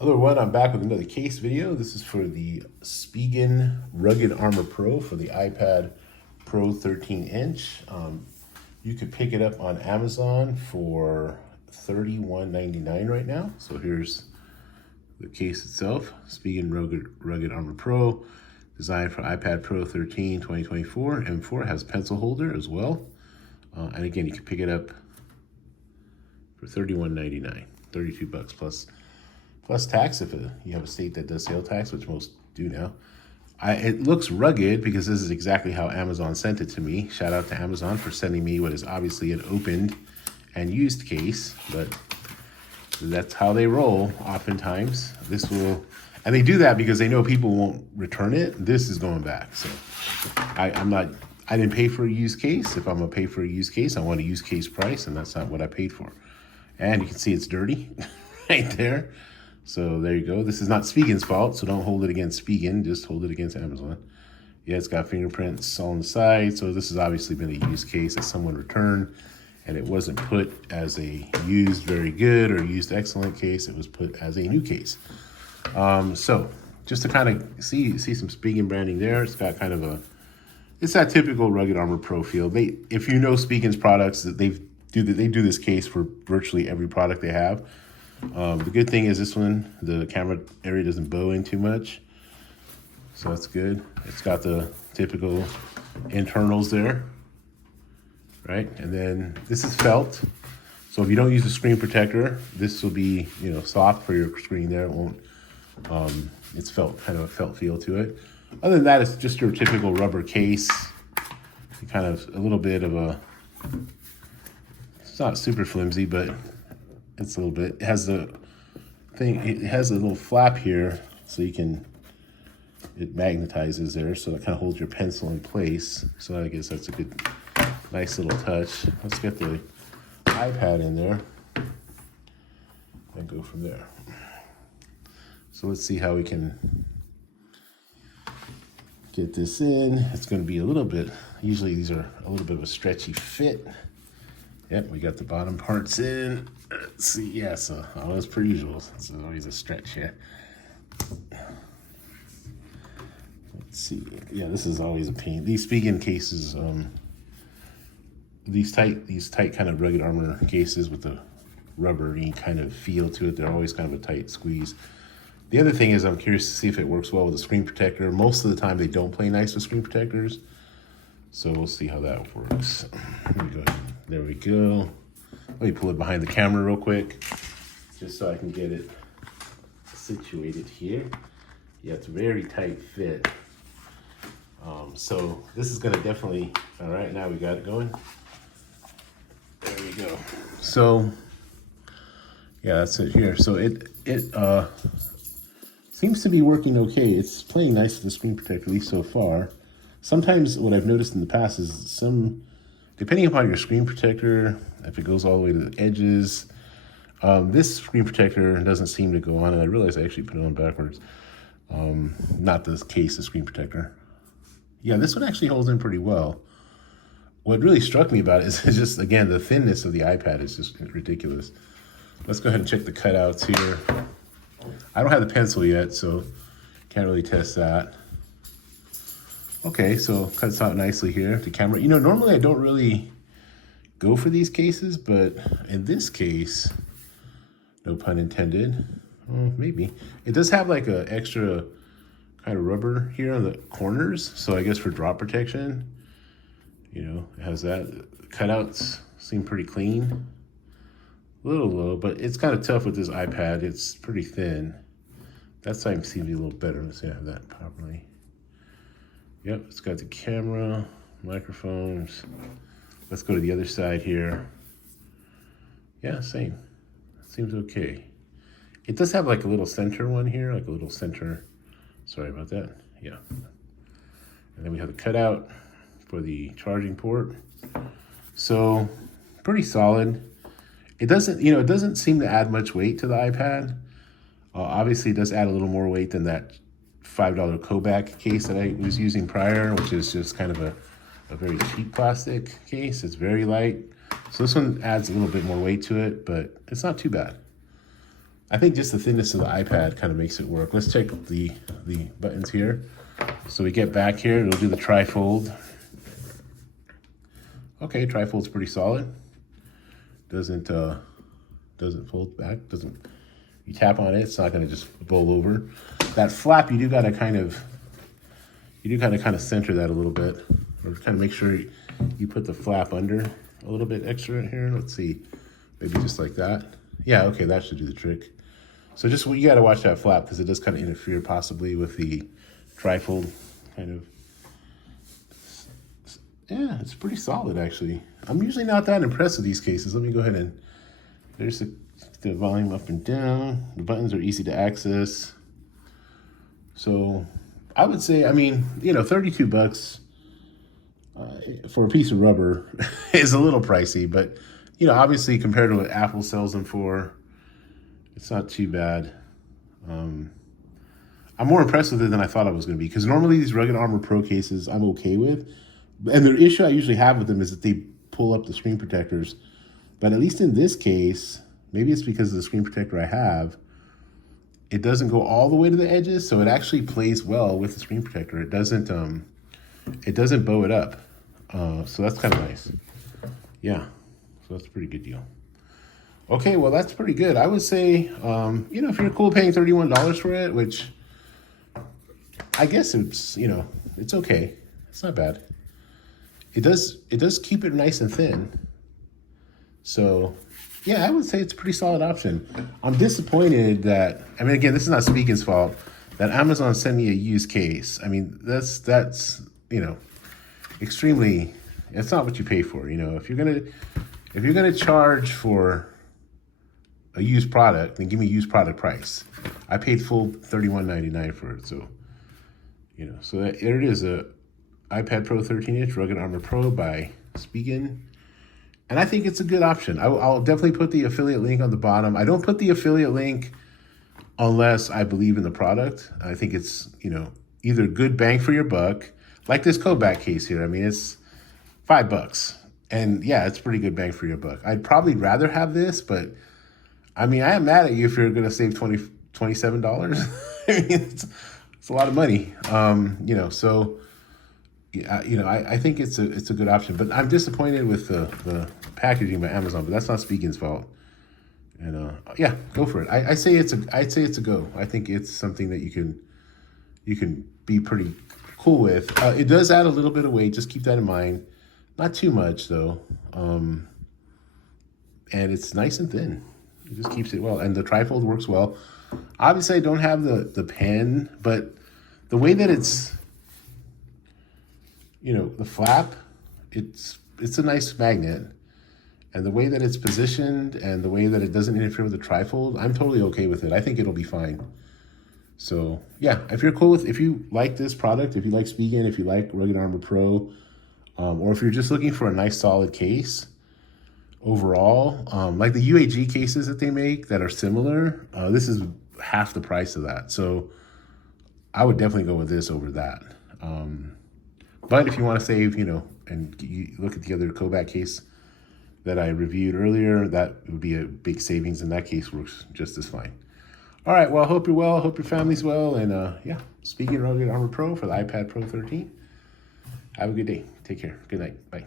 Hello everyone, I'm back with another case video. This is for the Spigen Rugged Armor Pro for the iPad Pro 13-inch. You could pick it up on Amazon for $31.99 right now. So here's the case itself. Spigen Rugged Armor Pro, designed for iPad Pro 13 2024. M4 has pencil holder as well. And again, you can pick it up for $31.99, 32 bucks plus tax if you have a state that does sale tax, which most do now. It looks rugged because this is exactly how Amazon sent it to me. Shout out to Amazon for sending me what is obviously an opened and used case, but that's how they roll oftentimes. And they do that because they know people won't return it. This is going back. So I didn't pay for a used case. If I'm gonna pay for a used case, I want a used case price, and that's not what I paid for. And you can see it's dirty right there. So there you go. This is not Spigen's fault, so don't hold it against Spigen, just hold it against Amazon. Yeah, it's got fingerprints on the side, so this has obviously been a used case that someone returned, and it wasn't put as a used very good or used excellent case, it was put as a new case. So just to kind of see some Spigen branding there, it's got kind of it's that typical Rugged Armor Pro feel. If you know Spigen's products, they do this case for virtually every product they have. The good thing is this one, the camera area doesn't bow in too much, so that's good. It's got the typical internals there, right? And then this is felt, so if you don't use a screen protector, this will be, soft for your screen there. It won't, it's felt, kind of a felt feel to it. Other than that, it's just your typical rubber case. Kind of a little bit of it's not super flimsy, but it's a little bit. It has a little flap here, so it magnetizes there, so it kind of holds your pencil in place. So I guess that's a nice little touch. Let's get the iPad in there and go from there. So let's see how we can get this in. It's going to be a little bit, usually these are a little bit of a stretchy fit. Yep, we got the bottom parts in. Let's see, yeah, so always per usual. It's always a stretch here. Let's see, yeah, this is always a pain. These Spigen cases, these tight kind of rugged armor cases with the rubbery kind of feel to it, they're always kind of a tight squeeze. The other thing is I'm curious to see if it works well with a screen protector. Most of the time they don't play nice with screen protectors, so we'll see how that works. Here we go. There we go. Let me pull it behind the camera real quick, just so I can get it situated here. Yeah, it's a very tight fit. So this is gonna definitely, all right, now we got it going. There we go. So, yeah, that's it here. So it seems to be working okay. It's playing nice with the screen protector, at least so far. Sometimes what I've noticed in the past is depending upon your screen protector, if it goes all the way to the edges, this screen protector doesn't seem to go on, and I realize I actually put it on backwards. Not this case, the screen protector. Yeah, this one actually holds in pretty well. What really struck me about it is just, again, the thinness of the iPad is just ridiculous. Let's go ahead and check the cutouts here. I don't have the pencil yet, so can't really test that. Okay, so cuts out nicely here. The camera, normally I don't really go for these cases, but in this case, no pun intended, maybe. It does have like a extra kind of rubber here on the corners, so I guess for drop protection, it has that. Cutouts seem pretty clean. A little low, but it's kind of tough with this iPad. It's pretty thin. That side seems to be a little better. Let's see if I have that properly. Yep, it's got the camera, microphones. Let's go to the other side here. Yeah, same. Seems okay. It does have like a little center one here, like a little center. Sorry about that. Yeah. And then we have the cutout for the charging port. So pretty solid. It doesn't seem to add much weight to the iPad. Obviously, it does add a little more weight than that $5 Kodak case that I was using prior, which is just kind of a very cheap plastic case. It's very light. So this one adds a little bit more weight to it, but it's not too bad. I think just the thinness of the iPad kind of makes it work. Let's check the buttons here. So we get back here, it'll do the tri-fold. Okay, tri-fold's pretty solid. Doesn't fold back, you tap on it, it's not gonna just roll over. That flap, you do gotta kind of center that a little bit, or kind of make sure you put the flap under a little bit extra here. Let's see, maybe just like that. Yeah, okay, that should do the trick. So just, you gotta watch that flap because it does kind of interfere possibly with the trifold kind of. Yeah, it's pretty solid actually. I'm usually not that impressed with these cases. Let me go ahead and, there's the volume up and down. The buttons are easy to access. So I would say, I mean, you know, 32 bucks for a piece of rubber is a little pricey, but you know, obviously compared to what Apple sells them for, it's not too bad. I'm more impressed with it than I thought I was going to be, because normally these Rugged Armor Pro cases I'm okay with. And the issue I usually have with them is that they pull up the screen protectors. But at least in this case, maybe it's because of the screen protector I have, it doesn't go all the way to the edges, so it actually plays well with the screen protector. It doesn't bow it up. So that's kind of nice. Yeah, so that's a pretty good deal. Okay, well, that's pretty good. I would say, you know, if you're cool paying $31 for it, which I guess it's, you know, it's okay. It's not bad. It does keep it nice and thin. So, yeah, I would say it's a pretty solid option. I'm disappointed that, I mean, again, this is not Spigen's fault, that Amazon sent me a used case. I mean, that's you know, extremely, it's not what you pay for. You know, if you're gonna charge for a used product, then give me used product price. I paid full $31.99 for it, so, you know, so there it is, a iPad Pro 13-inch Rugged Armor Pro by Spigen. And I think it's a good option. I'll definitely put the affiliate link on the bottom. I don't put the affiliate link unless I believe in the product. I think it's, you know, either good bang for your buck, like this Kodak case here. I mean, it's $5. And yeah, it's pretty good bang for your buck. I'd probably rather have this, but I mean, I am mad at you if you're gonna save $27. I mean, it's a lot of money. You know, so you know, I think it's a good option, but I'm disappointed with the packaging by Amazon, but that's not Spigen's fault. And yeah, go for it. I'd say it's a go. I think it's something that you can be pretty cool with. It does add a little bit of weight. Just keep that in mind. Not too much though. And it's nice and thin. It just keeps it well, and the trifold works well. Obviously, I don't have the pen, but the way that it's, you know, the flap, it's a nice magnet, and the way that it's positioned and the way that it doesn't interfere with the trifold, I'm totally okay with it. I think it'll be fine. So yeah, if you're cool with, if you like this product, if you like Spigen, if you like Rugged Armor Pro, or if you're just looking for a nice solid case overall, like the UAG cases that they make that are similar, this is half the price of that. So I would definitely go with this over that. But if you want to save, you know, and you look at the other Kodak case that I reviewed earlier, that would be a big savings, and that case works just as fine. All right, well, I hope you're well, hope your family's well, and yeah, Spigen Rugged Armor Pro for the iPad Pro 13. Have a good day. Take care. Good night. Bye.